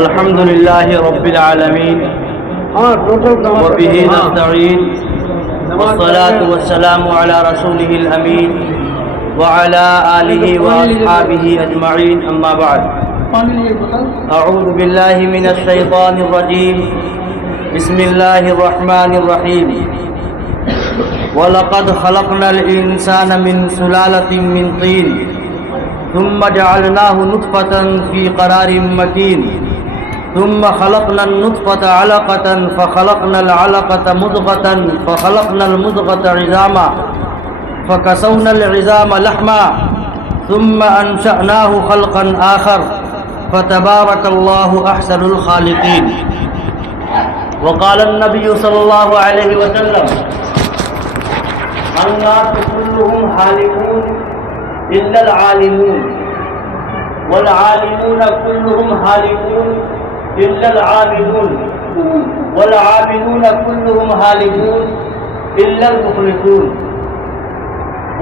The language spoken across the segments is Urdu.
الحمد لله رب العالمين وبه نستعين والصلاة والسلام على رسوله الأمين وعلى آله وأصحابه أجمعين أما بعد أعوذ بالله من الشيطان الرجيم بسم الله الرحمن الرحيم وَلَقَدْ خَلَقْنَا الْإِنسَانَ مِنْ سُلَالَةٍ مِنْ طِينٍ ثُمَّ جَعَلْنَاهُ نُطْفَةً فِي قَرَارٍ مَكِينٍ ثُمَّ خَلَقْنَا النُّطْفَةَ عَلَقَةً فَخَلَقْنَا الْعَلَقَةَ مُضْغَةً فَخَلَقْنَا الْمُضْغَةَ عِظَامًا فَكَسَوْنَا الْعِظَامَ لَحْمًا ثُمَّ أَنشَأْنَاهُ خَلْقًا آخَرَ فَتَبَارَكَ اللَّهُ أَحْسَنُ الْخَالِقِينَ وقال النبي صلى الله عليه وسلم الناس كلهم هالكون إلا العالمون والعالمون كلهم هالكون إلا العابدون والعابدون كلهم هالكون إلا المخلصون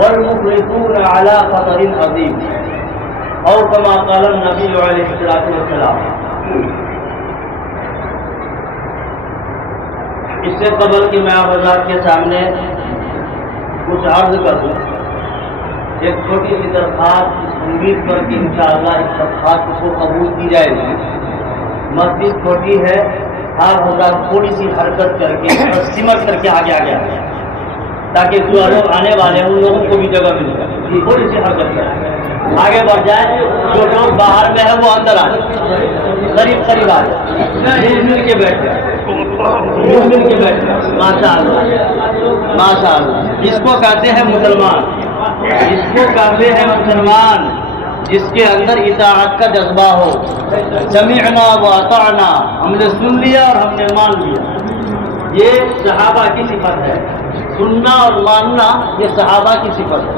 والمخلصون على قدر عظيم أو كما قال النبي عليه الصلاة والسلام. اس سے قبل کہ میں آپ حضرات کے سامنے کچھ عرض کر دوں، ایک چھوٹی سی درخواست اس امید پر کہ انشاءاللہ اس درخواست کو قبول کی جائے گی. مسجد چھوٹی ہے، آپ حضرات تھوڑی سی حرکت کر کے اور سمٹ کر کے آگے آ جائیں تاکہ جو لوگ آنے والے ہیں ان لوگوں کو بھی جگہ مل جائے. تھوڑی سی حرکت کریں، آگے بڑھ جائیں. جو لوگ باہر میں ہیں وہ اندر آ جائیں، قریب قریب آ جائیں، مل کے بیٹھ جائیں. ماشاء اللہ ماشاء اللہ. اس کو کہتے ہیں مسلمان، اس کو کہتے ہیں مسلمان جس کے اندر اطاعت کا جذبہ ہو. سمعنا و اطعنا، ہم نے سن لیا اور ہم نے مان لیا. یہ صحابہ کی صفت ہے. سننا اور ماننا یہ صحابہ کی صفت ہے.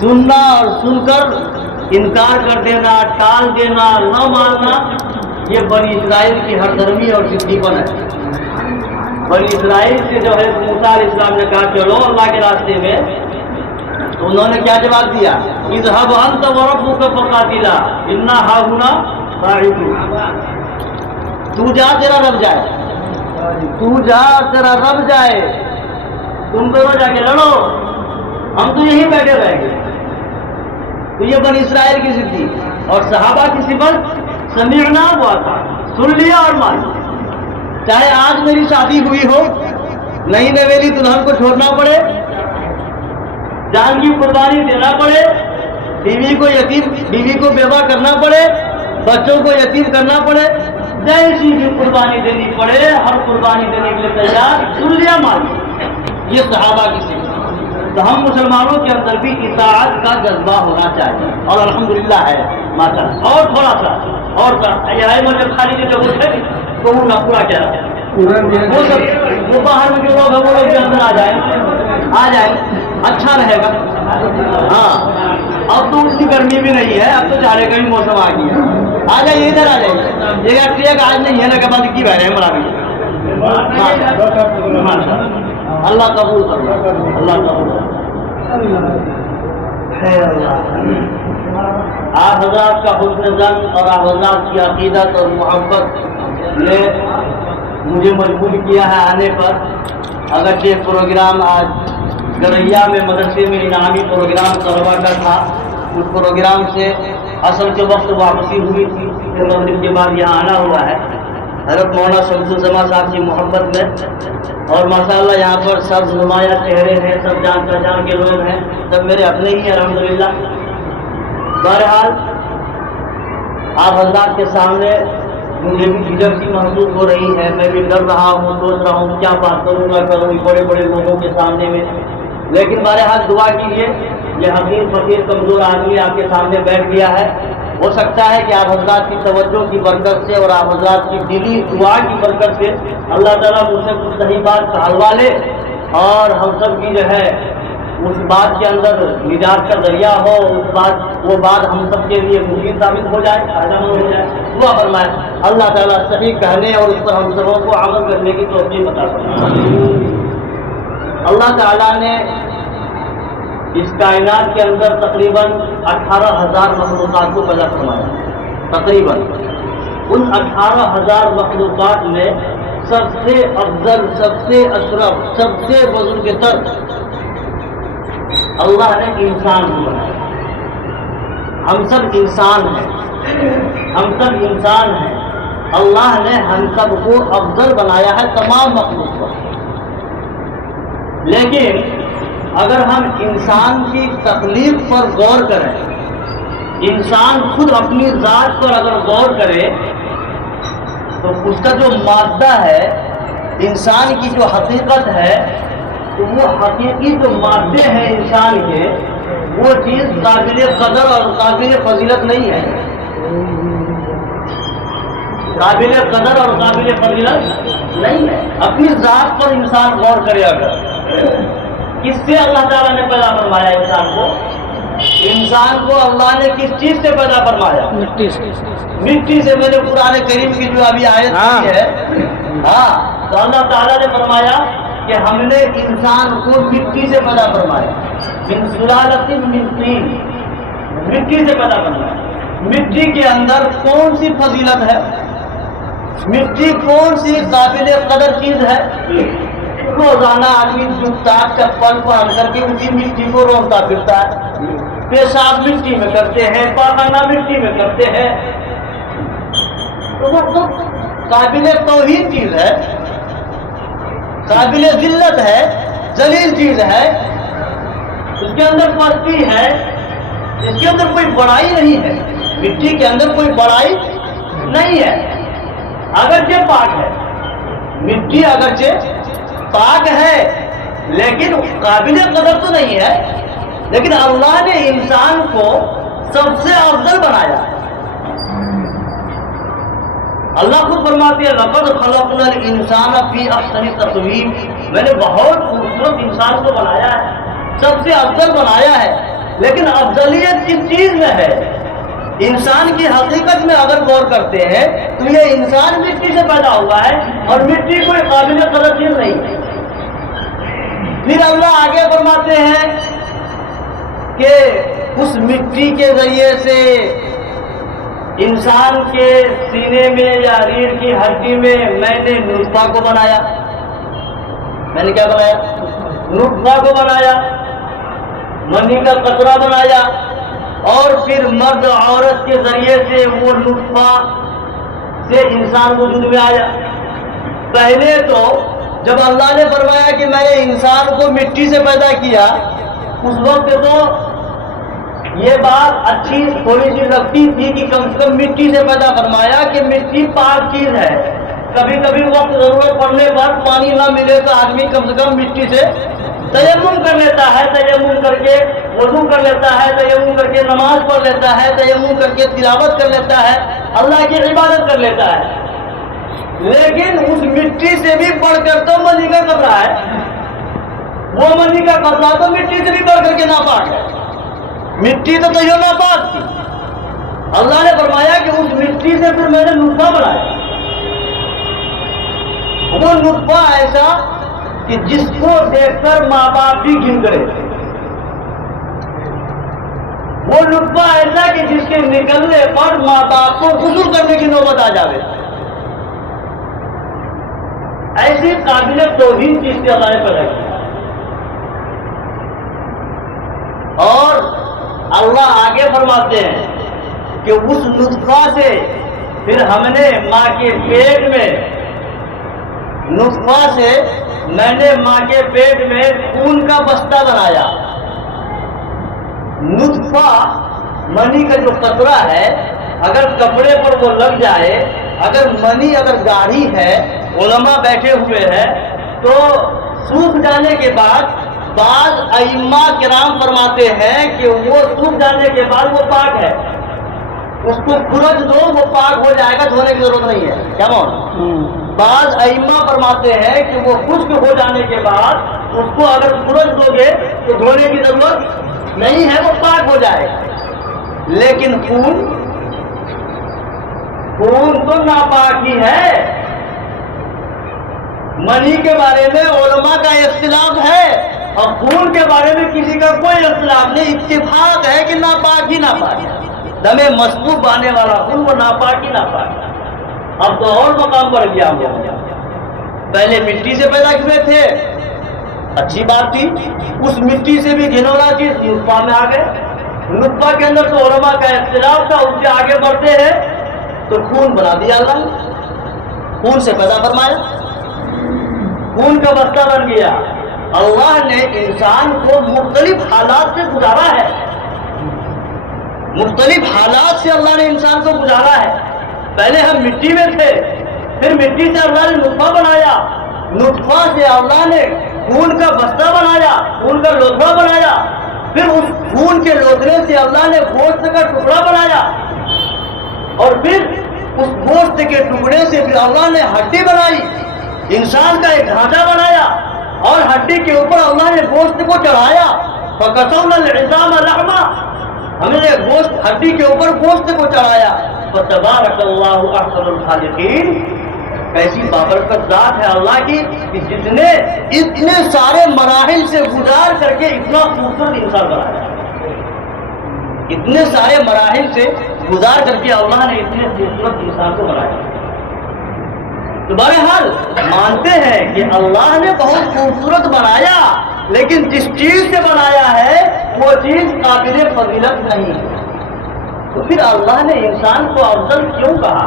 سننا اور سن کر انکار کر دینا، ٹال دینا، نہ ماننا، یہ بنی اسرائیل کی ہر دھرمی اور صدیقن ہے. بنی اسرائیل سے جو ہے موسیٰ علیہ السلام نے کہا چلو اللہ کے راستے میں، تو انہوں نے کیا جواب دیا؟ اذهب انت وربك فقاتلا انا هاهنا قاعدون. تو جا تیرا رب جائے، تو جا تیرا رب جائے، تم دونوں جا کے لڑو، ہم تو یہیں بیٹھے رہیں گے. تو یہ بنی اسرائیل کی ضدی اور صحابہ کی صفت سمعنا و اطعنا، سن لیا اور مان لیا. چاہے آج میری شادی ہوئی ہو، نئی نویلی دلہن کو چھوڑنا پڑے، جان کی قربانی دینا پڑے، بیوی کو بیوہ کرنا پڑے، بچوں کو یتیم کرنا پڑے، جیسی بھی قربانی دینی پڑے، ہر قربانی دینے کے لیے تیار. سن لیا مان لیا، یہ صحابہ کی صفت. تو ہم مسلمانوں کے اندر بھی اطاعت کا جذبہ ہونا چاہیے اور الحمدللہ ہے ماشاءاللہ. اور تھوڑا سا اور یہ مجھے خالی جو ہے تو وہ نہ پورا کیا رہا ہے، وہ باہر میں جو لوگ ہیں وہ لوگ بھی اندر آ جائیں اچھا رہے گا. ہاں اب تو اس کی گرمی بھی نہیں ہے، اب تو جانے کا بھی موسم آ گیا. آ جائیے ادھر آ جائیے. یہ ٹریک آج نہیں ہے نا کہ بعد کی بہ رہے ہیں مرا بھی. اللہ قبول کر، اللہ قبول ہے. آپ حضرات کا حسن ظن اور آپ حضرات کی عقیدت اور محبت نے مجھے مجبور کیا ہے آنے پر. اگرچہ یہ پروگرام آج گریا میں مدرسے میں انعامی پروگرام طلبا کا تھا، اس پروگرام سے اصل کے وقت واپسی ہوئی تھی، پھر مغرب کے بعد یہاں آنا ہوا ہے حضرت مولانا شمس الزمان صاحب کی محبت میں. اور ماشاءاللہ یہاں پر سب نمایاں چہرے ہیں، سب جان پہچان کے لوگ ہیں، سب میرے اپنے ہی ہیں الحمدللہ. بہرحال آپ حضرات کے سامنے مجھے بھی جھجک سی محسوس ہو رہی ہے. میں بھی ڈر رہا ہوں، سوچ رہا ہوں کیا بات کروں گا بڑے بڑے لوگوں کے سامنے میں. لیکن بہرحال دعا کیجیے. یہ حقیر فقیر کمزور آدمی آپ کے سامنے بیٹھ گیا ہے. ہو سکتا ہے کہ آپ حضرات کی توجہ کی برکت سے اور آپ حضرات کی دلی دعا کی برکت سے اللہ تعالیٰ مجھ سے کچھ صحیح بات کہلوا لے اور ہم سب کی جو ہے اس بات کے اندر نجات کا ذریعہ ہو. وہ بات ہم سب کے لیے مفید ثابت ہو جائے، فائدہ مند ہو جائے. دعا فرمائے اللہ تعالیٰ صحیح کہنے اور اس پر ہم سبوں کو عمل کرنے کی توفیق عطا فرمائے. اللہ تعالیٰ نے اس کائنات کے اندر تقریباً 18,000 مخلوقات کو پیدا فرمایا. تقریباً ان 18,000 مخلوقات میں سب سے افضل، سب سے اشرف، سب سے بزرگ تر اللہ نے انسان کو بنایا۔ ہم سب انسان ہیں، ہم سب انسان ہیں، اللہ نے ہم سب کو افضل بنایا ہے تمام مخلوق پر۔ لیکن اگر ہم انسان کی تخلیق پر غور کریں، انسان خود اپنی ذات پر اگر غور کرے تو اس کا جو مادہ ہے، انسان کی جو حقیقت ہے، تو وہ حقیقی جو مادے ہیں انسان کے، وہ چیز قابل قدر اور قابل فضیلت نہیں ہے، قابل قدر اور قابل فضیلت نہیں ہے۔ اپنی ذات پر انسان غور کرے، اگر کس سے اللہ تعالیٰ نے پیدا فرمایا انسان کو؟ انسان کو اللہ نے کس چیز سے پیدا فرمایا؟ مٹی سے۔ مٹی سے۔ میں نے قرآن کریم کی جو ابھی آیت کی ہے، تو اللہ تعالیٰ نے فرمایا کہ ہم نے انسان کو مٹی سے پیدا فرمایا، من سلالۃ من طین، مٹی سے پیدا فرمایا۔ مٹی کے اندر کون سی فضیلت ہے؟ مٹی کون سی قابل قدر چیز ہے؟ روزانہ آدمی جوتا چپل پہن کر کے اسی مٹی کو روتا پھرتا ہے، پیشاب مٹی میں کرتے ہیں، پاخانہ مٹی میں کرتے ہیں، تو وہ تو قابل توحید چیز ہے، قابل ذلت ہے، ذلیل چیز ہے، اس کے اندر پستی ہے، اس کے اندر کوئی بڑائی نہیں ہے، مٹی کے اندر کوئی بڑائی نہیں ہے، اگرچہ پاک ہے، مٹی اگرچہ پاک ہے لیکن قابل قدر تو نہیں ہے۔ لیکن اللہ نے انسان کو سب سے افضل بنایا۔ اللہ خود فرماتے ہیں لقد خلقنا الانسان فی احسن تقویم، میں نے بہت خوبصورت انسان کو بنایا ہے، سب سے افضل بنایا ہے۔ لیکن افضلیت کس چیز میں ہے؟ انسان کی حقیقت میں اگر غور کرتے ہیں تو یہ انسان مٹی سے پیدا ہوا ہے اور مٹی کوئی قابل قدر چیز نہیں ہے۔ پھر اللہ آگے فرماتے ہیں کہ اس مٹی کے ذریعے سے انسان کے سینے میں یا ریڑھ کی ہڈی میں میں نے نطفہ کو بنایا۔ میں نے کیا بنایا؟ نطفہ کو بنایا، منی کا قطرہ بنایا، اور پھر مرد عورت کے ذریعے سے وہ نطفہ سے انسان وجود میں آیا۔ پہلے تو جب اللہ نے فرمایا کہ میں نے انسان کو مٹی سے پیدا کیا، اس وقت تو یہ بات اچھی تھوڑی سی لگتی تھی کہ کم سے کم مٹی سے پیدا فرمایا کہ مٹی پاک چیز ہے، کبھی کبھی وقت ضرورت پڑنے پر پانی نہ ملے تو آدمی کم سے کم مٹی سے تیمم کر لیتا ہے، تیمم کر کے وضو کر لیتا ہے، تیمم کر کے نماز پڑھ لیتا ہے، تیمم کر کے تلاوت کر لیتا ہے، اللہ کی عبادت کر لیتا ہے۔ لیکن اس مٹی سے بھی بڑھ کر تو منی کا قطرہ ہے، وہ منی کا قطرہ تو مٹی سے بھی بڑھ کر کے ناپاک ہے۔ مٹی تو یہ ناپاک تھی، اللہ نے فرمایا کہ اس مٹی سے پھر میں نے نطفہ بنایا۔ وہ نطفہ ایسا کہ جس کو دیکھ کر ماں باپ بھی گھن کرے، وہ نطفہ ایسا کہ جس کے نکلنے پر ماں باپ کو غسل کرنے کی نوبت آ جاوے، ایسی قابل توحید چیز سے اللہ نے پیدا کیا۔ اور اللہ آگے فرماتے ہیں کہ اس نطفہ سے پھر ہم نے ماں کے پیٹ میں، نطفہ سے میں نے ماں کے پیٹ میں خون کا بستہ بنایا۔ نطفہ منی کا جو قطرہ ہے، اگر کپڑے پر وہ لگ جائے، اگر منی اگر گاڑھی ہے، علماء بیٹھے ہوئے ہیں، تو سوکھ جانے کے بعد بعض ائمہ کرام فرماتے ہیں کہ وہ سوکھ جانے کے بعد وہ پاک ہے، اس کو کھرچ دو وہ پاک ہو جائے گا، دھونے کی ضرورت نہیں ہے۔ کیا مون؟ بعض ائمہ فرماتے ہیں کہ وہ خشک ہو جانے کے بعد اس کو اگر کھرچ دو گے تو دھونے کی ضرورت نہیں ہے، وہ پاک ہو جائے گا۔ لیکن خون تو ناپاک ہی ہے۔ منی کے بارے میں علماء کا اختلاف ہے اور خون کے بارے میں کسی کا کوئی اختلاف نہیں، اتفاق ہے کہ ناپاک ہی ناپاک ہے۔ دم مسکوب آنے والا خون وہ ناپاک ہی ناپاک ہے۔ اب تو اور مقام پر گیا ہو گیا. پہلے مٹی سے پیدا ہوئے تھے، اچھی بات تھی، اس مٹی سے بھی گھنونا چیز نطفہ میں آ گئے. نطفہ کے اندر تو علماء کا اختلاف تھا، اس سے آگے بڑھتے ہیں تو خون بنا دیا اللہ نے، خون سے پیدا فرمایا، خون کا بستہ بن گیا. اللہ نے انسان کو مختلف حالات سے گزارا ہے، مختلف حالات سے اللہ نے انسان کو گزارا ہے. پہلے ہم مٹی میں تھے، پھر مٹی سے اللہ نے نطفہ بنایا، نطفہ سے اللہ نے خون کا بستہ بنایا، خون کا لوتھڑا بنایا، پھر اس خون کے لوتھڑے سے اللہ نے گوشت کا ٹکڑا بنایا، اور پھر اس گوشت کے ٹکڑے سے پھر اللہ نے ہڈی بنائی، انسان کا ایک ڈھانچہ بنایا، اور ہڈی کے اوپر اللہ نے گوشت کو چڑھایا. فَقَسَوْنَا الْعِظَامَ لَحْمًا، ہم نے گوشت ہڈی کے اوپر گوشت کو چڑھایا. فَتَبَارَكَ اللَّهُ أَحْسَنُ الْخَالِقِينَ، ایسی بابرکت ذات ہے اللہ کی کہ جس نے اتنے سارے مراحل سے گزار کر کے اتنا خوبصورت انسان بنایا، اتنے سارے مراحل سے گزار کر کے اللہ نے اتنے خوبصورت انسان کو بنایا. تو بہرحال مانتے ہیں کہ اللہ نے بہت خوبصورت بنایا، لیکن جس چیز سے بنایا ہے وہ چیز قابل فضیلت نہیں ہے. تو پھر اللہ نے انسان کو افضل کیوں کہا؟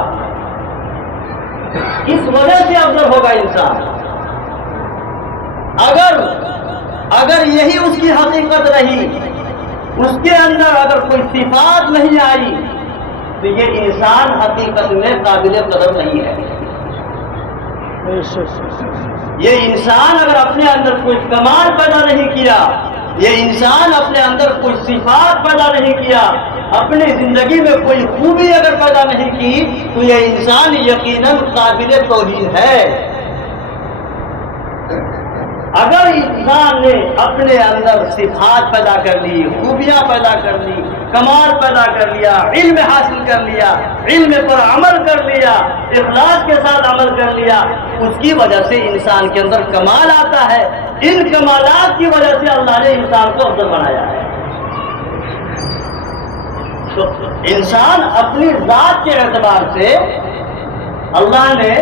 اس وجہ سے افضل ہوگا انسان اگر یہی اس کی حقیقت رہی، اس کے اندر اگر کوئی صفات نہیں آئی تو یہ انسان حقیقت میں قابل قدر نہیں ہے. یہ انسان اگر اپنے اندر کوئی کمال پیدا نہیں کیا، یہ انسان اپنے اندر کوئی صفات پیدا نہیں کیا، اپنی زندگی میں کوئی خوبی اگر پیدا نہیں کی، تو یہ انسان یقیناً قابل توحید ہے. اگر انسان نے اپنے اندر صفات پیدا کر لی، خوبیاں پیدا کر لی، کمال پیدا کر لیا، علم حاصل کر لیا، علم پر عمل کر لیا، اخلاص کے ساتھ عمل کر لیا، اس کی وجہ سے انسان کے اندر کمال آتا ہے. ان کمالات کی وجہ سے اللہ نے انسان کو افضل بنایا ہے. تو انسان اپنی ذات کے اعتبار سے اللہ نے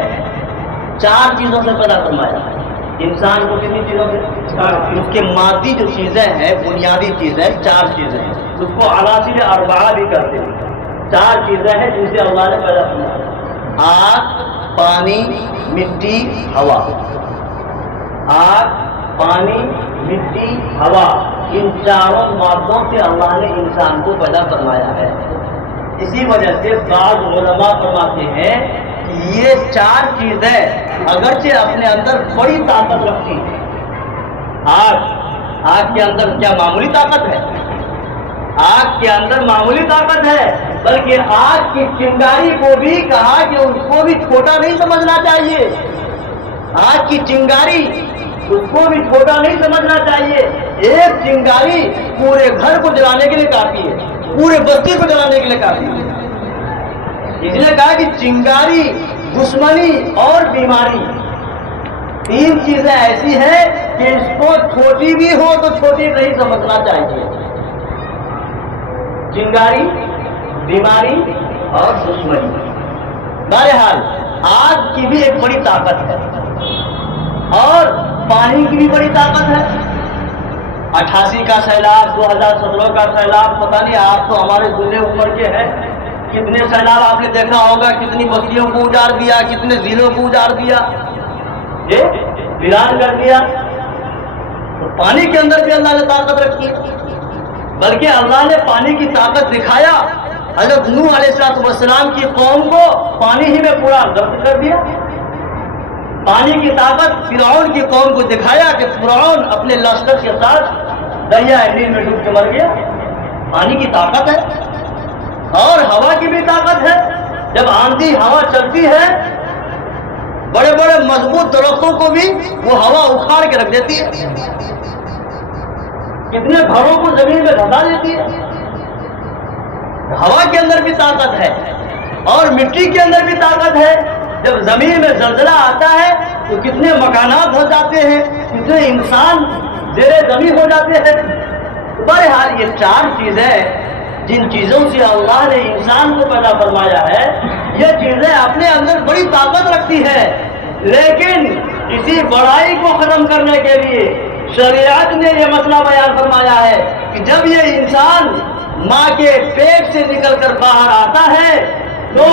4 چیزوں سے پیدا فرمایا ہے. انسان کو کتنی چیزوں سے؟ اس کے مادی جو چیزیں ہیں، بنیادی چیزیں 4 چیزیں ہیں، اس کو عناصر اربعہ بھی کہتے ہیں. 4 چیزیں ہیں جن سے اللہ نے پیدا فرمایا: آگ، پانی، مٹی، ہوا. آگ، پانی، مٹی، ہوا، ان 4 مادوں سے اللہ نے انسان کو پیدا فرمایا ہے. اسی وجہ سے بعض علماء فرماتے ہیں کہ یہ 4 چیزیں اگرچہ اپنے اندر بڑی طاقت رکھتی ہیں. آگ کے اندر کیا معمولی طاقت ہے؟ آگ کے اندر معمولی طاقت ہے، بلکہ آگ کی چنگاری کو بھی کہا کہ اس کو بھی چھوٹا نہیں سمجھنا چاہیے. آگ کی چنگاری اس کو بھی چھوٹا نہیں سمجھنا چاہیے. ایک چنگاری پورے گھر کو جلانے کے لیے کافی ہے، پورے بستی کو جلانے کے لیے کافی ہے. اس نے کہا کہ چنگاری، دشمنی اور بیماری 3 چیزیں ایسی ہیں کہ اس کو چھوٹی بھی ہو تو چھوٹی نہیں سمجھنا چاہیے. چنگاری، بیماری اور دشمنی. بہرحال آگ کی بھی ایک بڑی طاقت ہے اور پانی کی بھی بڑی طاقت ہے. 88 کا سیلاب، 2017 کا سیلاب، پتہ نہیں آپ تو ہمارے دنیا عمر کے ہیں، کتنے سیلاب آپ نے دیکھا ہوگا، کتنی بستیوں کو اجاڑ دیا، کتنے ضلعوں کو اجاڑ دیا، یہ ویران کر دیا. تو پانی کے اندر بھی اللہ نے طاقت رکھی، بلکہ اللہ نے پانی کی طاقت دکھایا. حضرت نوح علیہ السلام کی قوم کو پانی ہی میں پورا غرق کر دیا. پانی کی طاقت فرعون کی قوم کو دکھایا کہ فرعون اپنے لشکر کے ساتھ دریا نیل میں ڈوب کے مر گیا. پانی کی طاقت ہے. اور ہوا کی بھی طاقت ہے. جب آندھی ہوا چلتی ہے، بڑے بڑے مضبوط درختوں کو بھی وہ ہوا اکھاڑ کے رکھ دیتی ہے، کتنے گھروں کو زمین میں دھسا دیتی ہے. ہوا کے اندر بھی طاقت ہے اور مٹی کے اندر بھی طاقت ہے. جب زمین میں زلزلہ آتا ہے تو کتنے مکانات ہو جاتے ہیں، کتنے انسان زیر زمین ہو جاتے ہیں. بہرحال یہ 4 چیزیں جن چیزوں سے اللہ نے انسان کو پیدا فرمایا ہے یہ چیزیں اپنے اندر بڑی طاقت رکھتی ہے، لیکن اسی بڑائی کو ختم کرنے کے لیے شریعت نے یہ مسئلہ بیان فرمایا ہے کہ جب یہ انسان ماں کے پیٹ سے نکل کر باہر آتا ہے تو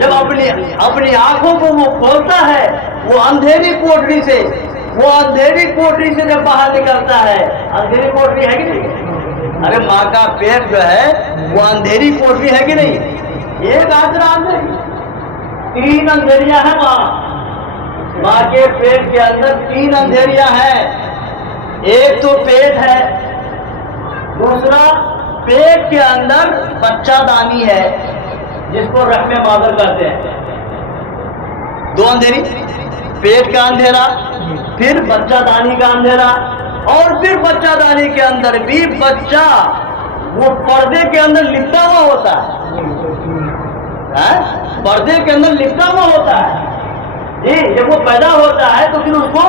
جب اپنی آنکھوں کو وہ کھولتا ہے، وہ اندھیری کوٹری سے جب باہر نکلتا ہے، اندھیری کوٹری ہے کہ نہیں؟ ارے ماں کا پیٹ جو ہے وہ اندھیری کوٹری ہے کہ نہیں؟ ایک آج نہیں، 3 اندھیریاں ہیں ماں کے پیٹ کے اندر 3 اندھیریاں ہیں۔ ایک تو پیٹ ہے، دوسرا پیٹ کے اندر بچہ دانی ہے جس کو رحم مادر کہتے ہیں۔ 2 اندھیری، پیٹ کا اندھیرا، پھر بچہ دانی کا اندھیرا، اور پھر بچہ دانی کے اندر بھی بچہ وہ پردے کے اندر لپٹا ہوا ہوتا ہے، پردے کے اندر لپٹا ہوا ہوتا ہے جی۔ جب وہ پیدا ہوتا ہے تو پھر اس کو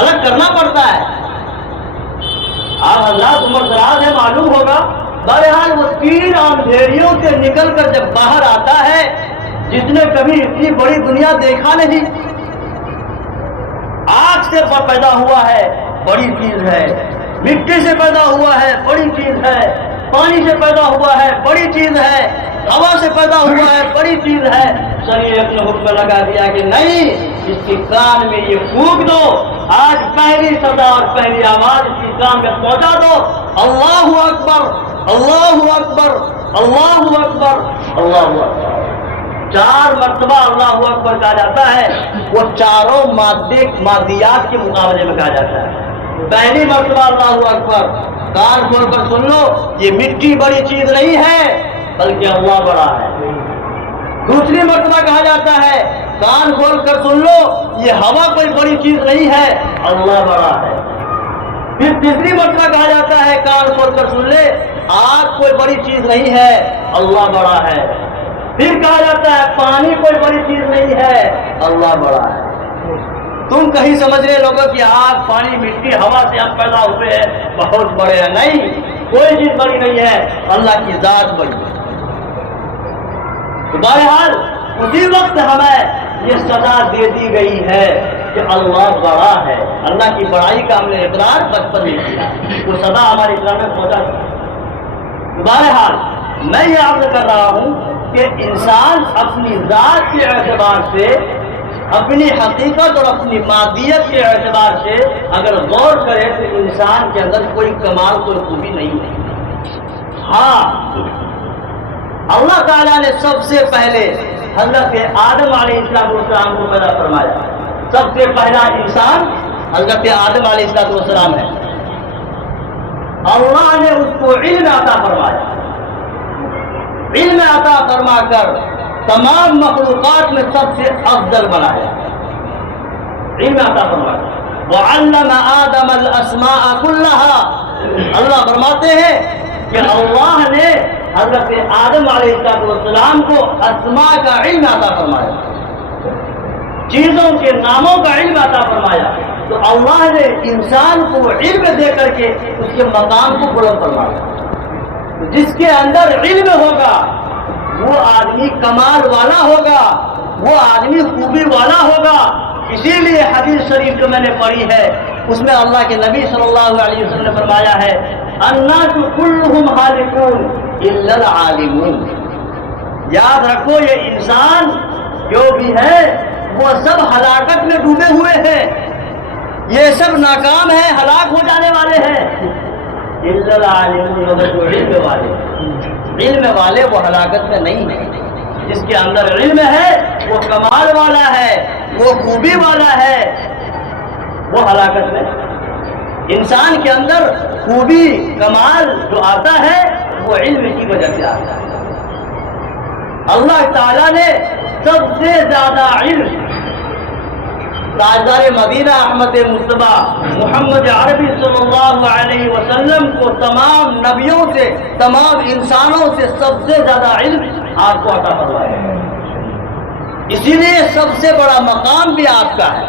الگ کرنا پڑتا ہے۔ آپ حضرات عمر دراز ہے، معلوم ہوگا، بہرحال وہ 3 اندھیریوں سے نکل کر جب باہر آتا ہے، جس نے کبھی اتنی بڑی دنیا دیکھا نہیں، آگ سے پیدا ہوا ہے بڑی چیز ہے، مٹی سے پیدا ہوا ہے بڑی چیز ہے، پانی سے پیدا ہوا ہے بڑی چیز ہے، ہوا سے پیدا ہوا ہے بڑی چیز ہے۔ شریعت نے حکم لگا دیا کہ نہیں، اس کے کان میں یہ پھونک دو، آج پہلی صدا اور پہلی آواز اس کے کان میں پہنچا دو، اللہ اکبر اللہ اکبر اللہ اکبر اللہ اکبر۔ 4 مرتبہ اللہ اکبر کہا جاتا ہے، وہ چاروں مادیات کے مقابلے میں کہا جاتا ہے۔ پہلی مرتبہ اللہ اکبر، کان کھول کر سن لو، یہ مٹی بڑی چیز نہیں ہے بلکہ اللہ بڑا ہے۔ دوسری مرتبہ کہا جاتا ہے، کان کھول کر سن لو، یہ ہوا کوئی بڑی چیز نہیں ہے، اللہ بڑا ہے۔ پھر تیسری مرتبہ کہا جاتا ہے، کان کھول کر سن لے، آگ کوئی بڑی چیز نہیں ہے، اللہ بڑا ہے۔ پھر کہا جاتا ہے، پانی کوئی بڑی چیز نہیں ہے، اللہ بڑا ہے۔ تم کہیں سمجھ رہے لوگوں کہ آگ پانی مٹی ہوا سے ہم پیدا ہوئے ہیں بہت بڑے ہیں، نہیں، کوئی چیز بڑی نہیں ہے، اللہ کی ذات بڑی ہے۔ تو بہرحال اسی وقت ہمیں یہ سزا دے دی گئی ہے کہ اللہ بڑا ہے۔ اللہ کی بڑائی کا ہم نے اقرار بچپن میں کیا، وہ سزا ہمارے اسلام میں پہنچا۔ بہرحال میں یہ عرض کر رہا ہوں کہ انسان اپنی ذات کے اعتبار سے، اپنی حقیقت اور اپنی مادیت کے اعتبار سے اگر غور کرے تو انسان کے اندر کوئی کمال کوئی خوبی نہیں ہے۔ ہاں، اللہ تعالیٰ نے سب سے پہلے حضرت آدم علیہ السلام کو پیدا فرمایا۔ سب سے پہلا انسان حضرت آدم علیہ السلام ہے۔ اللہ نے اس کو علم عطا فرمایا، علم عطا فرما کر تمام مخلوقات میں سب سے افضل بنایا، علم عطا فرمایا۔ وعلم آدم الاسماء كلها، اللہ فرماتے ہیں کہ اللہ نے حضرت آدم علیہ السلام کو اسماء کا علم عطا فرمایا، چیزوں کے ناموں کا علم عطا فرمایا۔ تو اللہ نے انسان کو علم دے کر کے اس کے مقام کو بلند فرمایا۔ جس کے اندر علم ہوگا وہ آدمی کمال والا ہوگا، وہ آدمی خوبی والا ہوگا۔ اسی لیے حدیث شریف جو میں نے پڑھی ہے اس میں اللہ کے نبی صلی اللہ علیہ وسلم نے فرمایا ہے، الناس کلہم ہالکون الا العالمون۔ یاد رکھو یہ انسان جو بھی ہے وہ سب ہلاکت میں ڈوبے ہوئے ہیں، یہ سب ناکام ہیں، ہلاک ہو جانے والے ہیں۔ الا العالمون، مگر جو علم والے وہ ہلاکت میں نہیں ہیں۔ جس کے اندر علم ہے وہ کمال والا ہے، وہ خوبی والا ہے، وہ ہلاکت میں۔ انسان کے اندر خوبی کمال جو آتا ہے وہ علم کی وجہ سے آتا ہے۔ اللہ تعالیٰ نے سب سے زیادہ علم تاجدار مدینہ احمد مصطفیٰ محمد عربی صلی اللہ علیہ وسلم کو تمام نبیوں سے، تمام انسانوں سے سب سے زیادہ علم آپ کو عطا فرمایا ہے۔ اسی لیے سب سے بڑا مقام بھی آپ کا ہے،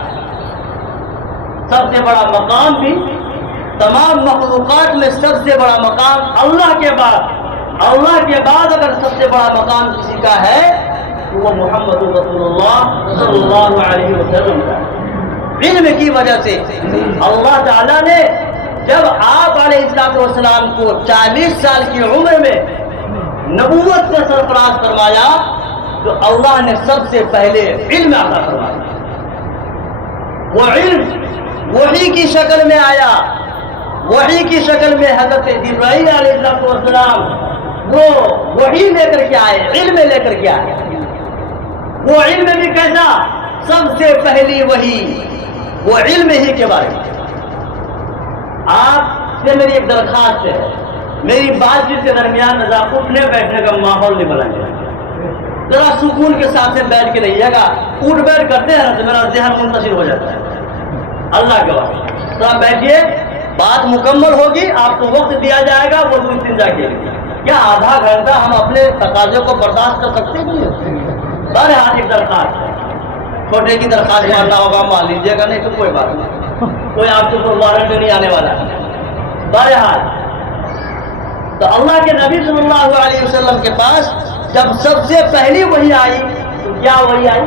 سب سے بڑا مقام بھی، تمام مخلوقات میں سب سے بڑا مقام اللہ کے بعد اللہ کے بعد اگر سب سے بڑا مقام کسی کا ہے تو وہ محمد رسول اللہ صلی اللہ علیہ وسلم کا علم کی وجہ سے اللہ تعالیٰ نے جب آپ علیہ السلام کو 40 سال کی عمر میں نبوت سے سرفراز فرمایا تو اللہ نے سب سے پہلے علم عطا فرمایا. وہ علم وحی کی شکل میں آیا. وحی کی شکل میں حضرت جبرائیل علیہ السلام وہ وحی لے کر کے آئے, علم لے کر کے آئے. وہ علم بھی کیسا؟ سب سے پہلی وحی وہ علم ہی کے بارے میں. آپ سے میری ایک درخواست ہے, میری بات چیت کے درمیان اٹھنے بیٹھنے کا ماحول نہیں بنا گیا. ذرا سکون کے ساتھ سے بیٹھ کے رہیے گا. اٹھ بیٹھ کرتے ہیں تو میرا ذہن منتشر ہو جاتا ہے. اللہ کے واسطے ذرا بیٹھیے, بات مکمل ہوگی, آپ کو وقت دیا جائے گا وہ استنجا کے لیے. کیا آدھا گھنٹہ ہم اپنے تقاضے کو برداشت کر سکتے ہیں؟ بہرحال ایک درخواست ہے, چھوٹے کی درخواست ماننا ہوگا مان لیجیے گا, نہیں تو کوئی بات نہیں, کوئی آپ کے اوپر وارنٹ نہیں آنے والا ہے. بہرحال تو اللہ کے نبی صلی اللہ علیہ وسلم کے پاس جب سب سے پہلی وحی آئی تو کیا وحی آئی؟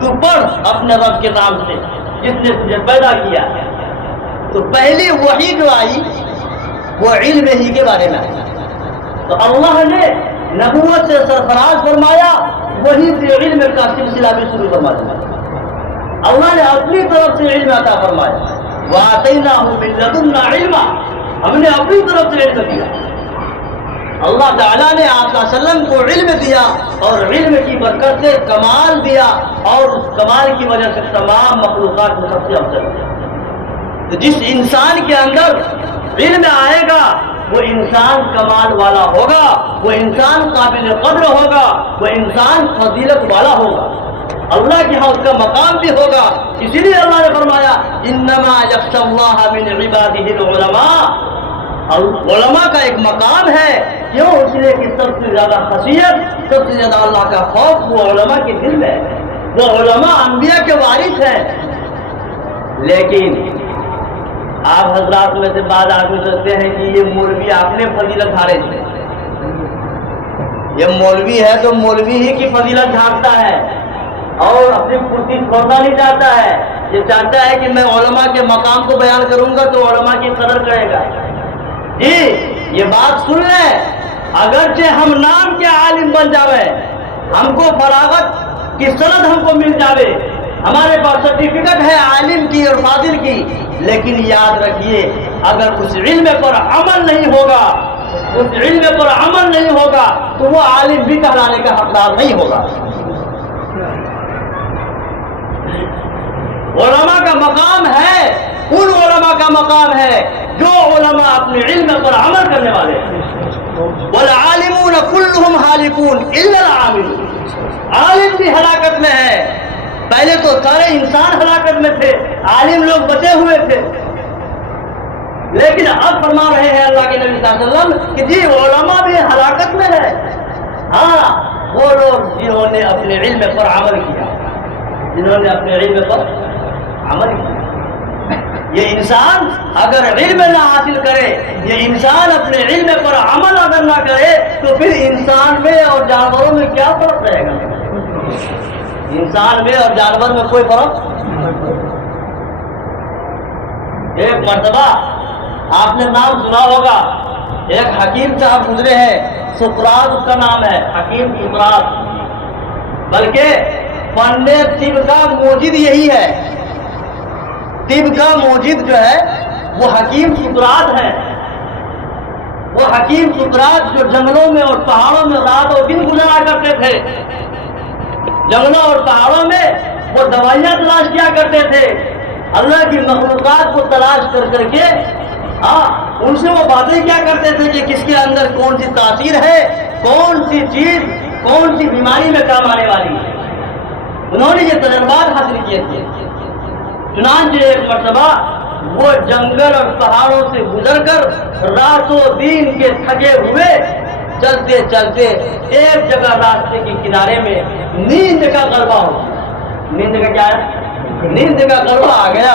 تو پڑھ اپنے رب کے نام سے جس نے تجھے پیدا کیا. تو پہلی وحی جو آئی وہ علم ہی کے بارے میں آئی. تو اللہ نے نبوت سے سرفراز فرمایا, وہی سے علم کا سلسلہ بھی شروع فرما دیا. اللہ نے اپنی طرف سے علم عطا فرمایا. وَآتَيْنَاهُ مِن لَّدُنَّا عِلْمًا, ہم نے اپنی طرف سے علم دیا. اللہ تعالیٰ نے آپ صلی اللہ علیہ وسلم کو علم دیا اور علم کی برکت سے کمال دیا, اور اس کمال کی وجہ سے تمام مخلوقات کو سب سے افضل دیا. تو جس انسان کے اندر علم آئے گا وہ انسان کمال والا ہوگا, وہ انسان قابل قدر ہوگا, وہ انسان فضیلت والا ہوگا, اللہ کے ہاں اس کا مقام بھی ہوگا. اسی لیے اللہ نے فرمایا انما یخشی اللہ من عبادہ العلماء. علماء کا ایک مقام ہے, کیوں؟ اس لیے کہ سب سے زیادہ خشیت, سب سے زیادہ اللہ کا خوف وہ علماء کے دل میں ہے. وہ علماء انبیاء کے وارث ہیں. لیکن آپ حضرات میں سے بعض آدمی سوچتے ہیں کہ یہ مولوی آپ نے فضیلت ہارے تھے, یہ مولوی ہے تو مولوی ہی کی فضیلت جھانکتا ہے اور اپنی کرسی چھوڑنا نہیں چاہتا ہے. یہ چاہتا ہے کہ میں علماء کے مقام کو بیان کروں گا تو علماء کی قدر کرے گا. جی یہ بات سن لیں, اگرچہ ہم نام کے عالم بن جاوے, ہم کو فراغت کی سند ہم کو مل جاوے, ہمارے پاس سرٹیفکیٹ ہے عالم کی اور فاضل کی, لیکن یاد رکھیے اگر اس علم پر عمل نہیں ہوگا, اس علم پر عمل نہیں ہوگا تو وہ عالم بھی کہلانے کا حقدار نہیں ہوگا. علماء کا مقام ہے, ان علماء کا مقام ہے جو علماء اپنے علم پر عمل کرنے والے ہیں. والعالمون كلهم هالكون الا العاملون. عالم بھی ہلاکت میں ہے. پہلے تو سارے انسان ہلاکت میں تھے, عالم لوگ بچے ہوئے تھے, لیکن اب فرما رہے ہیں اللہ کے نبی صلی اللہ علیہ وسلم کہ جی علماء بھی ہلاکت میں ہے. ہاں وہ لوگ جنہوں نے اپنے علم پر عمل کیا, جنہوں نے اپنے علم پر عمل کیا. یہ انسان اگر علم نہ حاصل کرے, یہ انسان اپنے علم پر عمل اگر نہ کرے تو پھر انسان میں اور جانوروں میں کیا فرق رہے گا؟ انسان میں اور جانور میں کوئی فرق. ایک مرتبہ آپ نے نام سنا ہوگا, ایک حکیم صاحب گزرے ہیں, سقراط اس کا نام ہے, حکیم سقراط. بلکہ فن طب کا موجد یہی ہے, طب کا موجد جو ہے وہ حکیم سقراط ہے. وہ حکیم سقراط جو جنگلوں میں اور پہاڑوں میں رات اور دن گزارا کرتے تھے, جنگلوں اور پہاڑوں میں وہ دوائیاں تلاش کیا کرتے تھے, اللہ کی مخلوقات کو تلاش کر کے ان سے وہ باتیں کیا کرتے تھے کہ کس کے اندر کون سی تاثیر ہے, کون سی چیز کون سی بیماری میں کام آنے والی ہے. انہوں نے یہ تجربات حاصل کیے تھے. چنانچہ ایک مرتبہ وہ جنگل اور پہاڑوں سے گزر کر راتوں دن کے تھکے ہوئے چلتے چلتے ایک جگہ راستے کے کنارے میں نیند کا غلبہ ہو گیا. نیند کا کیا ہے؟ نیند کا غلبہ آ گیا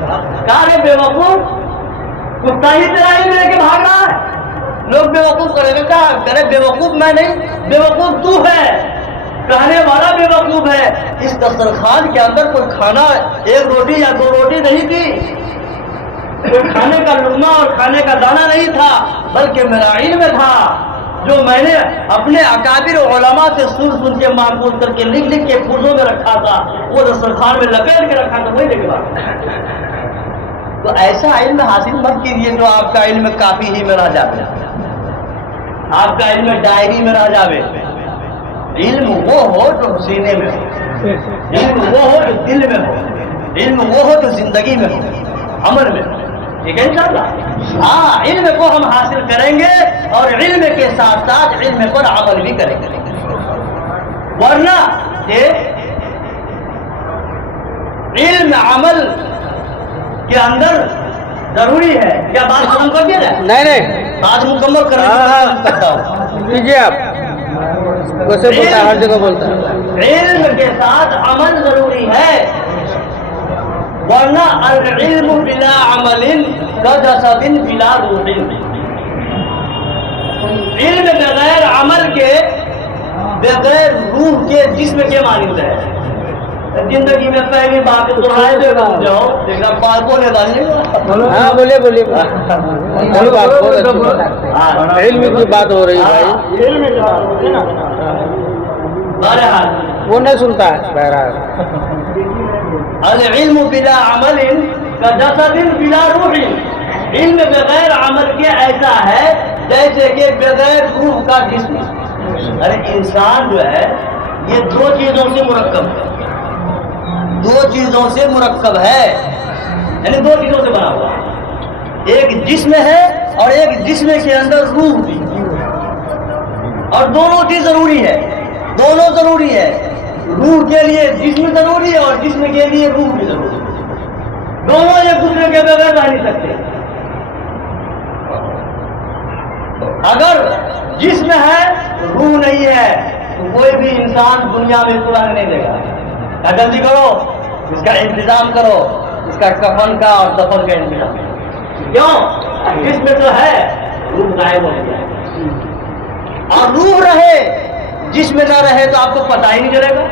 کہا رے بیوقوف، کتا ہی تیرا علم لے کے بھاگ رہا ہے. لوگ بیوقوف کرے گا، کیا کرے؟ بیوقوف میں نہیں، بیوقوف تو ہے، کہنے والا بیوقوف ہے. اس دسترخوان کے اندر کوئی کھانا ایک روٹی یا دو روٹی نہیں تھی، کوئی کھانے کا لقمہ اور کھانے کا دانہ نہیں تھا، بلکہ میرا علم تھا جو میں نے اپنے اکابر علماء سے سن کے محفوظ کر کے لکھ کے پرزوں میں رکھا تھا، وہ دسترخوان میں لپیٹ کے رکھا تھا، وہی لے کے بعد. تو ایسا علم حاصل مت کیجیے جو آپ کا علم کافی ہی میں رہ جاوے، آپ کا علم ڈائری میں رہ جاوے. علم وہ ہو جو سینے میں ہو، علم وہ ہو جو دل میں ہو، علم وہ ہو جو زندگی میں ہو، عمل میں ہو. ٹھیک ہے انشاءاللہ. ہاں، علم کو ہم حاصل کریں گے اور علم کے ساتھ ساتھ علم پر عمل بھی کریں گے. ورنہ علم عمل کے اندر ضروری ہے. کیا بات ختم کر دیا جائے؟ نہیں بات مکمل کرتا ہوں. کیجیے آپ، ویسے بولتا ہے، ہر جگہ بولتا ہے. علم کے ساتھ عمل ضروری ہے، ورنہ العلم بلا عمل کجسد بلا روح. علم بغیر عمل کے، بغیر روح کے جسم کے مانند ہے. زندگی میں پہلی بات دہرائی دے گا جاؤ دیکھا پار بولے والی. ہاں بولیے بولیے، کوئی بات بہت اچھی، علم کی بات ہو رہی ہے بھائی. بہرحال وہ نہیں سنتا ہے. بہرحال العلم بلا عمل کجسد بلا روح. علم بغیر عمل کے ایسا ہے جیسے کہ بغیر روح کا جسم. ارے انسان جو ہے یہ دو چیزوں سے مرکب ہے، دو چیزوں سے مرکب ہے، یعنی دو چیزوں سے بنا ہوا ہے. ایک جسم ہے اور ایک جسم کے اندر روح بھی، اور دونوں چیز ضروری ہے، دونوں ضروری ہے. روح کے لیے جسم ضروری ہے اور جسم کے لیے روح بھی ضروری ہے. دونوں ایک دوسرے کے بغیر رہ نہیں سکتے. اگر جسم ہے روح نہیں ہے تو کوئی بھی انسان دنیا میں پورا نہیں دے گا. جلدی کرو، اس کا انتظام کرو، اس کا کفن کا اور دفن کا انتظام. کیوں؟ جسم تو ہے، روح غائب ہو گیا. اور روح رہے جسم نہ رہے تو آپ کو پتہ ہی نہیں چلے گا.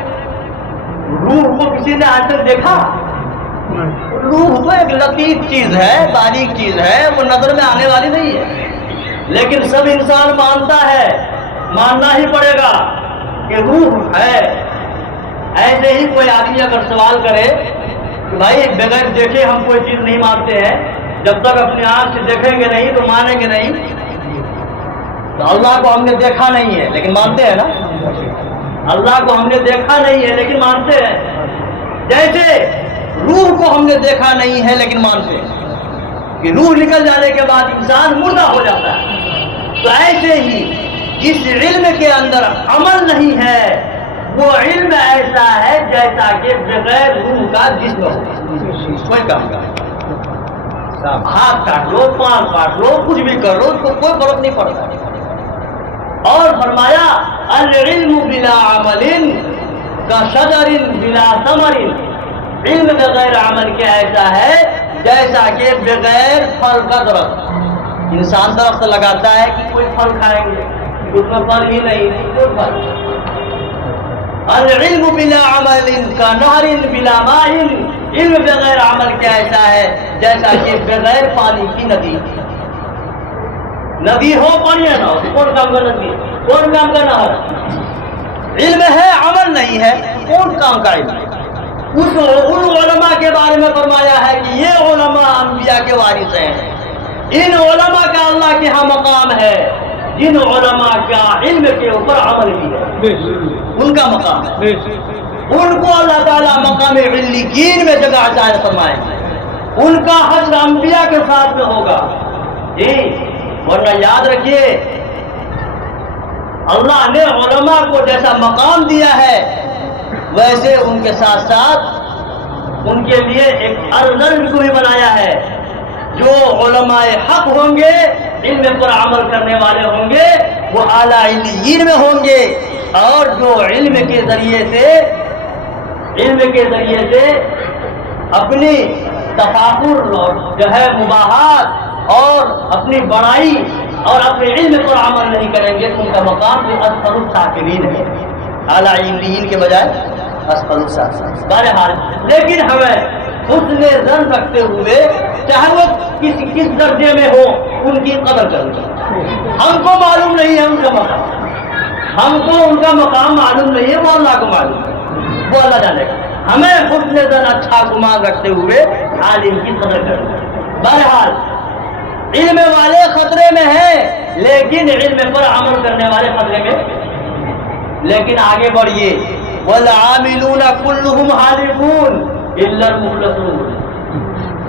روح کو کسی نے آج تک دیکھا؟ روح تو ایک لطیف چیز ہے، باریک چیز ہے، وہ نظر میں آنے والی نہیں ہے. لیکن سب انسان مانتا ہے، ماننا ہی پڑے گا کہ روح ہے. ایسے ہی کوئی آدمی اگر سوال کرے کہ بھائی بغیر دیکھے ہم کوئی چیز نہیں مانتے ہیں، جب تک اپنی آنکھ سے دیکھیں گے نہیں تو مانیں گے نہیں. تو اللہ کو ہم نے دیکھا نہیں ہے لیکن مانتے ہیں نا. اللہ کو ہم نے دیکھا نہیں ہے لیکن مانتے ہیں. جیسے روح کو ہم نے دیکھا نہیں ہے لیکن مانتے ہیں کہ روح نکل جانے کے بعد انسان مردہ ہو جاتا ہے. تو ایسے ہی جس علم کے اندر عمل نہیں ہے وہ علم ایسا ہے جیسا کہ بغیر روح کا جسم ہو. کوئی کام کرے، ہاتھ کاٹ لو، پان کاٹ لو، کچھ بھی کر لو، اس کو کوئی فرق نہیں پڑتا. اور فرمایا العلم بلا عمل کشجر بلا ثمر. علم بغیر عمل کے ایسا ہے جیسا کہ بغیر پھل کا درخت. انسان درخت لگاتا ہے کہ کوئی پھل کھائیں گے، اس میں پھل ہی نہیں، کوئی پھل. العلم بلا عمل کنہر بلا ماء. علم بغیر عمل کیا ایسا ہے جیسا کہ بغیر پانی کی ندی. ندی ہو پانی ہے نا، کون کام کا ندی، کون کام کا نہر. علم ہے عمل نہیں ہے، کون کام کا علم. ان علماء کے بارے میں فرمایا ہے کہ یہ علماء انبیاء کے وارث ہیں. ان علماء کا اللہ کے ہاں مقام ہے جن علماء کا علم کے اوپر عمل بھی ہے، ان کا مقام ہے. ان کو اللہ تعالیٰ مقام علیین میں جگہ عطا فرمائے. ان کا حشر انبیاء کے ساتھ میں ہوگا. جی، ورنہ یاد رکھیے اللہ نے علماء کو جیسا مقام دیا ہے ویسے ان کے ساتھ ساتھ ان کے لیے ایک ارض کو بھی بنایا ہے. جو علماء حق ہوں گے، علم پر عمل کرنے والے ہوں گے، وہ اعلیٰ علیین میں ہوں گے. اور جو علم کے ذریعے سے اپنی تفاخر اور جو ہے مباحات اور اپنی بڑائی اور اپنے علم پر عمل نہیں کریں گے تو ان کا مقام بھی اسفل السافلین ہے، اعلیٰ علین کے بجائے اسفل السافلین۔ بہرحال لیکن ہمیں حسن ظن رکھتے ہوئے چاہے وہ کس درجے میں ہو ان کی قدر کریں۔ ہم کو معلوم نہیں ہے ان کا مقام، ہم کو ان کا مقام معلوم نہیں ہے، وہ اللہ کو معلوم ہے، وہ اللہ جانے گا۔ ہمیں حسن ظن اچھا گمان رکھتے ہوئے عالم کی قدر کریں۔ بہرحال علم والے خطرے میں ہیں لیکن علم پر عمل کرنے والے خطرے میں۔ لیکن آگے بڑھیے، والعاملون كلهم حاذقون الا المخلصون،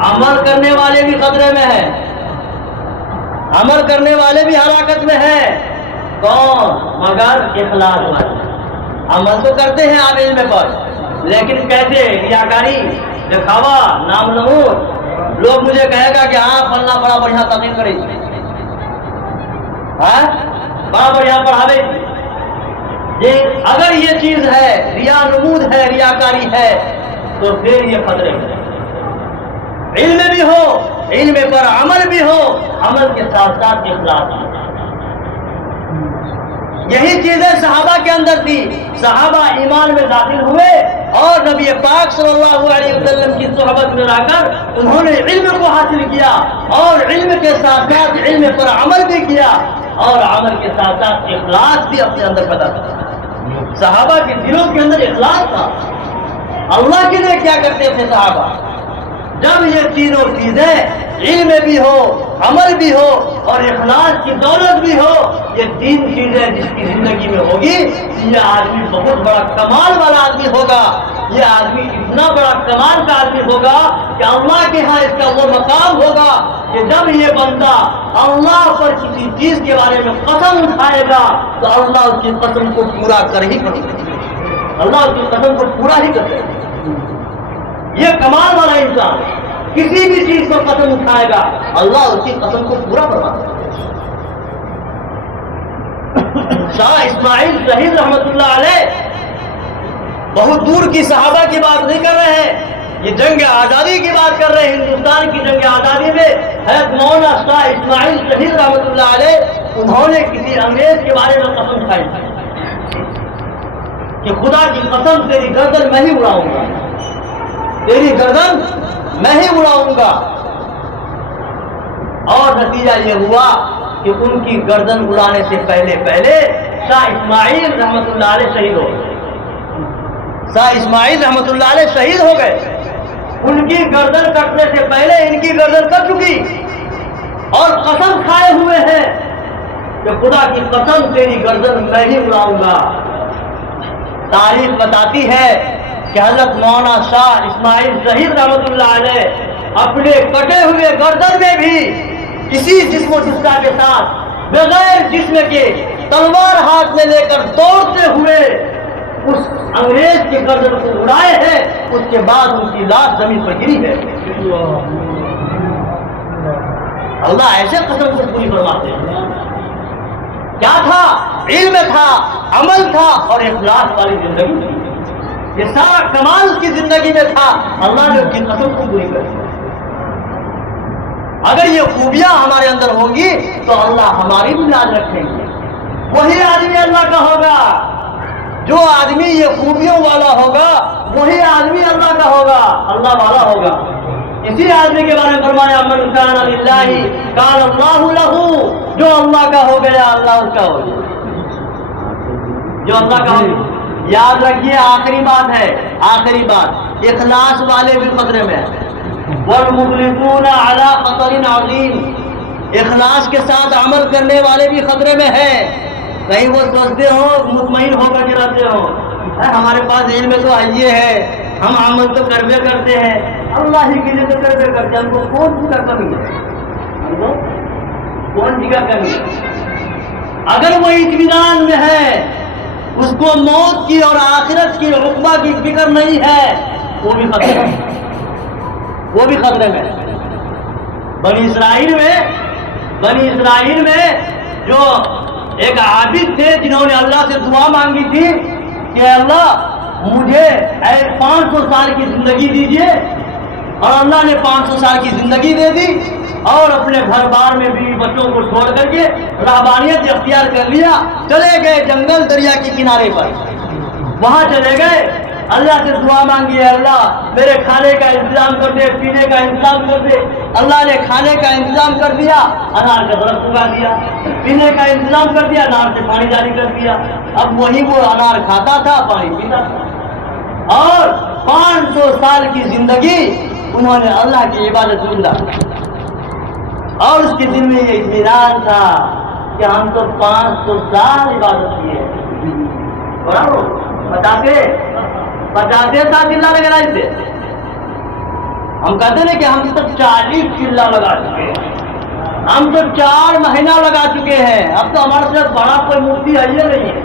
عمل کرنے والے بھی خطرے میں ہیں، عمل کرنے والے بھی ہلاکت میں ہیں۔ کون؟ مگر اخلاص والے۔ عمل تو کرتے ہیں آپ علم پر، لیکن کیسے؟ ریاکاری، دکھاوا، نام نمود۔ لوگ مجھے کہے گا کہ ہاں فلنا بڑا بڑھیا تقریر کرے، ہاں بڑا بڑھیا پڑھاوے۔ یہ اگر یہ چیز ہے، ریا نمود ہے، ریاکاری ہے، تو پھر یہ خطرے ہے۔ علم بھی ہو، علم پر عمل بھی ہو، عمل کے ساتھ ساتھ اخلاص بھی۔ یہی چیزیں صحابہ کے اندر تھی۔ صحابہ ایمان میں داخل ہوئے اور نبی پاک صلی اللہ علیہ وسلم کی صحبت میں رہ کر انہوں نے علم کو حاصل کیا اور علم کے ساتھ ساتھ علم پر عمل بھی کیا اور عمل کے ساتھ ساتھ اخلاص بھی اپنے اندر پیدا کیا۔ صحابہ کے دلوں کے اندر اخلاص تھا، اللہ کے لیے کیا کرتے تھے صحابہ۔ جب یہ تینوں چیزیں علم بھی ہو، عمل بھی ہو اور اخلاص کی دولت بھی ہو، یہ تین چیزیں جس کی زندگی میں ہوگی، یہ آدمی بہت بڑا کمال والا آدمی ہوگا۔ یہ آدمی اتنا بڑا کمال کا آدمی ہوگا کہ اللہ کے ہاں اس کا وہ مقام ہوگا کہ جب یہ بندہ اللہ پر کسی چیز کے بارے میں قسم اٹھائے گا تو اللہ اس کی قسم کو پورا کر ہی کرے گا، اللہ اس کی قسم کو پورا ہی کرے گا۔ یہ کمال والا انسان کسی بھی چیز پر قسم اٹھائے گا، اللہ اس کی قسم کو پورا کروا دے گا۔ شاہ اسماعیل شہید رحمت اللہ علیہ بہت دور کی صحابہ کی بات نہیں کر رہے ہیں، یہ جنگ آزادی کی بات کر رہے ہیں۔ ہندوستان کی جنگ آزادی میں حضرت مولانا شاہ اسماعیل شہید رحمت اللہ علیہ انہوں نے کسی انگریز کے بارے میں قسم اٹھائی کہ خدا کی قسم تیری گردن میں ہی اڑاؤں گا، تیری گردن میں ہی اڑاؤں گا۔ اور نتیجہ یہ ہوا کہ ان کی گردن اڑانے سے پہلے شاہ اسماعیل رحمت اللہ علیہ شہید ہو گئے۔ شاہ اسماعیل رحمت اللہ علیہ شہید ہو گئے، ان کی گردن کٹنے سے پہلے ان کی گردن کٹ چکی اور قسم کھائے ہوئے ہیں کہ خدا کی قسم تیری گردن میں ہی اڑاؤں گا۔ تاریخ بتاتی ہے کہ حضرت مولانا شاہ اسماعیل شہید رحمت اللہ علیہ اپنے کٹے ہوئے گردن میں بھی کسی جسم و جسم کے ساتھ بغیر جسم کے تلوار ہاتھ میں لے کر دوڑتے ہوئے اس انگریز کے گردن کو اڑائے ہیں، اس کے بعد ان کی لاش زمین پر گری ہے۔ اللہ ایسے قسم کو پوری فرماتے ہیں۔ کیا تھا؟ علم تھا، عمل تھا اور اخلاص والی زندگی تھی۔ یہ سارا کمال اس کی زندگی میں تھا، اللہ نے اس کی قسم کو پوری کر دی۔ اگر یہ خوبیاں ہمارے اندر ہوں گی تو اللہ ہماری بھی لاج رکھیں گے۔ وہی آدمی اللہ کا ہوگا، جو آدمی یہ خوبیوں والا ہوگا وہی آدمی اللہ کا ہوگا، اللہ والا ہوگا۔ اسی آدمی کے بارے میں فرمایا من کان للہ کان اللہ لہ، جو اللہ کا ہو گیا اللہ اس کا ہو گیا، جو اللہ کا ہو گیا۔ یاد رکھیے آخری بات ہے، آخری بات، اخلاص والے بھی خطرے میں ہیں۔ والمخلصون علی خطر عظیم، اخلاص کے ساتھ عمل کرنے والے بھی خطرے میں ہیں۔ کہیں وہ سوچتے ہو مطمئن ہو کر کے رہتے ہو ہمارے پاس علم تو آئیے ہے، ہم عمل تو کربے کرتے ہیں، اللہ ہی کے لیے تو کربے کرتے ہیں، ہم کو کون سی کا کمی ہے، ہم کو کون سی کا کمی ہے؟ اگر وہ اطمینان میں ہے، اس کو موت کی اور آخرت کی عقبہ کی فکر نہیں ہے، وہ بھی خطرے میں، وہ بھی خطرے میں۔ بنی اسرائیل میں جو ایک عابد تھے جنہوں نے اللہ سے دعا مانگی تھی کہ اللہ مجھے 500 سال کی زندگی دیجیے اور اللہ نے 500 سال کی زندگی دے دی اور اپنے گھر بار میں بیوی بچوں کو چھوڑ کر کے رہبانیت اختیار کر لیا، چلے گئے جنگل دریا کے کنارے پر، وہاں چلے گئے، اللہ سے دعا مانگی ہے اللہ میرے کھانے کا انتظام کر دے، پینے کا انتظام کر دے۔ اللہ نے کھانے کا انتظام کر دیا، انار کا درخت اگا دیا، پینے کا انتظام کر دیا، انار سے پانی جاری کر دیا، اب وہی وہ انار کھاتا تھا، پانی پیتا تھا، اور 500 سال کی زندگی انہوں نے اللہ کی عبادت زندہ، اور اس کے دل میں یہ اطمینان تھا کہ ہم تو 500 سال عبادت کیے، 50 سال چلا لگ رہا تھے، ہم کہتے ہیں کہ ہم تو 40 چلا لگا چکے ہیں، ہم تو 4 مہینہ لگا چکے ہیں، اب تو ہمارے سے بڑا کوئی مفتی ہے نہیں ہے،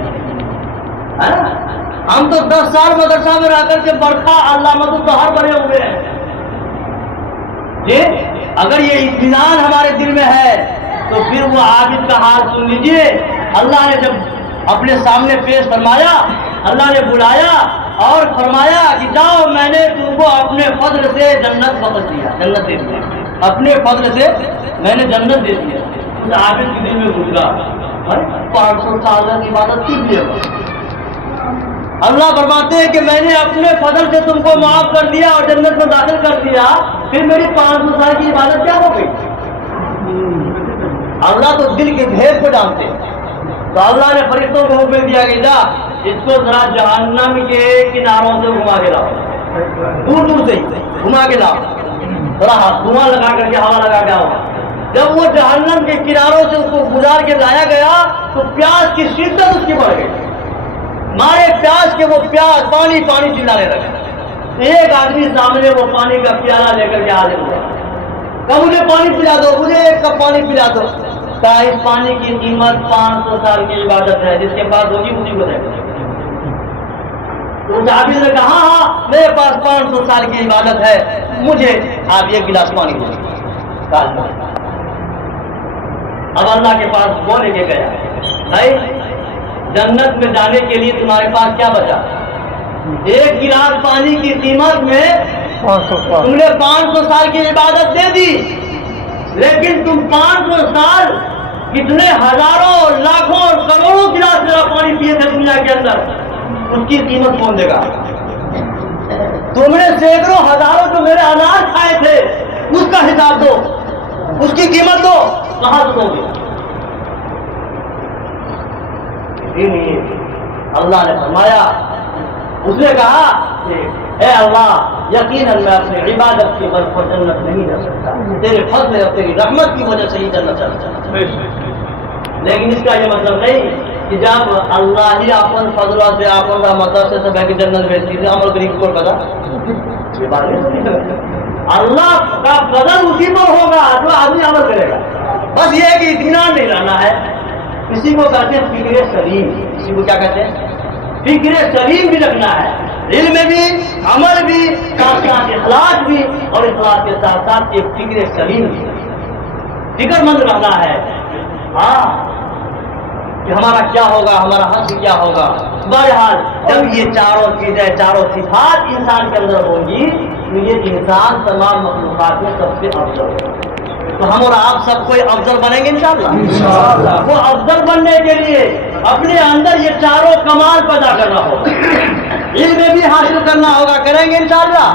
ہم تو 10 سال مدرسہ میں رہ کر کے برقع علامت الطہر بنے ہوئے ہیں۔ جی اگر یہ اطمینان ہمارے دل میں ہے تو پھر وہ عابد کا حال سن لیجیے، اللہ نے جب اپنے سامنے پیش فرمایا، اللہ نے بلایا اور فرمایا کہ جاؤ میں نے تم کو اپنے فضل سے جنت بخش دیا، جنت دے دیا، اپنے فضل سے میں نے جنت دے دیا۔ اس عابد کے دل میں گزرا 500 سال کی عبادت کی لیے، اللہ فرماتے ہیں کہ میں نے اپنے فضل سے تم کو معاف کر دیا اور جنت میں داخل کر دیا، پھر میری 500 سال کی عبادت کیا ہو گئی؟ اللہ تو دل کے گھیر کو جانتے ہیں، تو اللہ نے فرشتوں کو حکم دیا کہ جا اس کو ذرا جہنم کے کناروں سے گھما کے لاؤ، دور دور سے گھما کے لاؤ، ذرا دھواں لگا کر کے ہوا لگا کے آؤ۔ جب وہ جہنم کے کناروں سے اس کو گزار کے لایا گیا تو پیاس کی شدت اس کی بڑھ گئی، مارے پیاس کے وہ پیاس پانی پانی چلانے لگے۔ ایک آدمی سامنے وہ پانی کا پیالہ لے کر کے حاضر ہوا، کہا مجھے پانی پلا دو، مجھے ایک کپ پانی پلا دو۔ کہا اس پانی کی قیمت 500 سال کی عبادت ہے، جس کے پاس ہوگی مجھے بتائے۔ اس عابد نے کہا ہاں میرے پاس 500 سال کی عبادت ہے، مجھے آپ ایک گلاس پانی دو۔ اب اللہ کے پاس وہ لے کے گیا، بھائی جنت میں جانے کے لیے تمہارے پاس کیا بچا؟ ایک گلاس پانی کی قیمت میں تم نے 500 سال کی عبادت دے دی، لیکن تم 500 سال کتنے ہزاروں لاکھوں اور کروڑوں گلاس میرا پانی پیے تھے دنیا کے اندر، اس کی قیمت کون دے گا؟ تم نے سینکڑوں ہزاروں جو میرے انار کھائے تھے اس کا حساب دو، اس کی قیمت دو، کہاں دو گے؟ اللہ نے فرمایا، اس نے کہا اے اللہ یقیناً میں اپنی عبادت کی وجہ پر جنت نہیں جا سکتا، تیرے فضل اور تیری رحمت کی وجہ سے ہی جنت جا سکتا، لیکن اس کا یہ مطلب نہیں کہ جب اللہ ہی اپن فضلہ سے اپن رحمت سے سب ہے کہ جنت بھیج دیتے عمل کری کو پتا، اللہ کا فضل اسی پر ہوگا جو آدمی عمل کرے گا، بس یہ ہے کہ اطمینان نہیں رہنا ہے۔ کسی کو کہتے ہیں فکر سلیم، کسی کو کیا کہتے ہیں؟ فکر سلیم بھی رکھنا ہے، علم بھی عمل بھی ساتھ ساتھ اخلاص بھی، اور اخلاص کے ساتھ ساتھ ایک فکر سلیم بھی، فکر مند رہنا ہے ہاں کہ ہمارا کیا ہوگا، ہمارا حق کیا ہوگا۔ بہرحال جب یہ چاروں چیزیں، چاروں صفات انسان کے اندر ہوں گی تو یہ انسان تمام مخلوقات میں سب سے افضل ہوگا۔ تو ہم اور آپ سب کوئی افضل بنیں گے انشاءاللہ۔ وہ افضل بننے کے لیے اپنے اندر یہ چاروں کمال پیدا کرنا ہوگا، علم بھی حاصل کرنا ہوگا، کریں گے انشاءاللہ۔